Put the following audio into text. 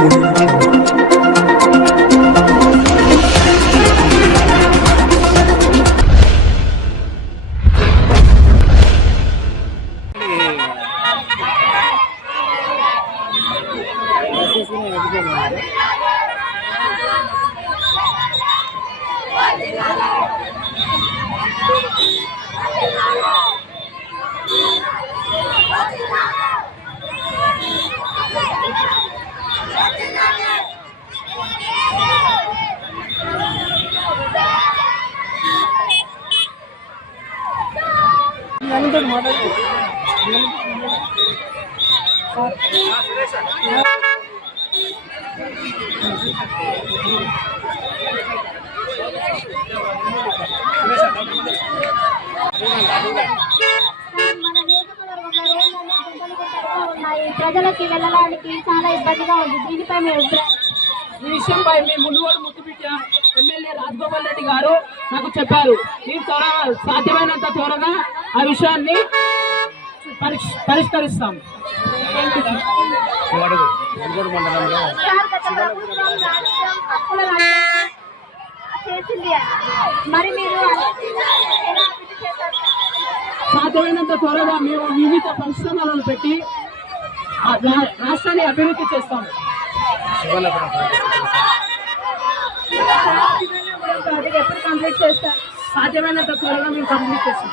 Gracias. నియోజకవర్గంలో రోడ్లన్నీ గుంటలు గుంటలుగా ఉన్నాయి ప్రజలకి వెళ్ళడానికి చాలా ఇబ్బందిగా ఉంది దీనిపై మీ అభిప్రాయం ఈ విషయంపై మీ మునుగోడు ముత్తుబిట్ట ఎమ్మెల్యే రాజగోపాల్ రెడ్డి గారు నాకు చెప్పారు. నేను త్వర సాధ్యమైనంత త్వరగా ఆ విషయాన్ని పరిష్- పరిష్కరిస్తాం. మరి మీరు సాధ్యమైనంత త్వరగా మేము వివిధ పరిశ్రమలను పెట్టి రాష్ట్రాన్ని అభివృద్ధి చేస్తాం. ఎప్పుడు కంప్లీట్ చేస్తారు? సాధ్యమైనంత త్వరగా మేము కంప్లీట్ చేస్తాం.